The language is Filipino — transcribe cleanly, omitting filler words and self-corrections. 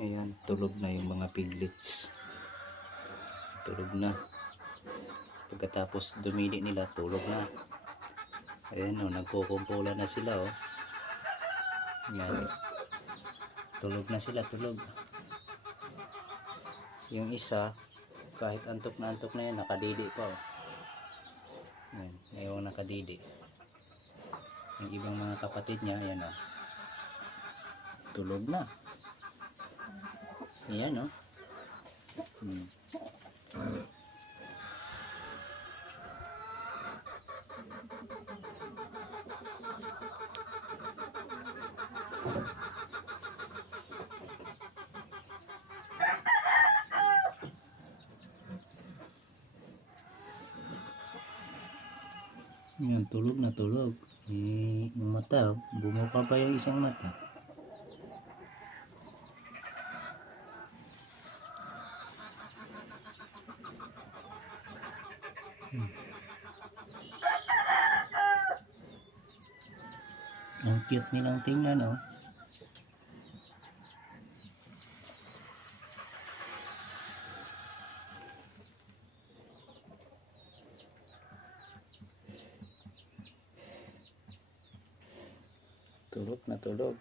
Ayan, tulog na yung mga piglets. Tulog na. Pagkatapos dumili nila, tulog na. Ayan o, nagkukumpulan na sila o. Ayan. Tulog na sila, tulog. Yung isa, kahit antok na yan, nakadidi pa o. Ayan, ayaw nakadidi. Yung ibang mga kapatid niya, ayan o. Tulog na. Ayan o. Ayan, tulog na tulog. Yung mata, bumuka pa yung isang mata. Ang cute nilang tingnan, oh. Tulog na tulog.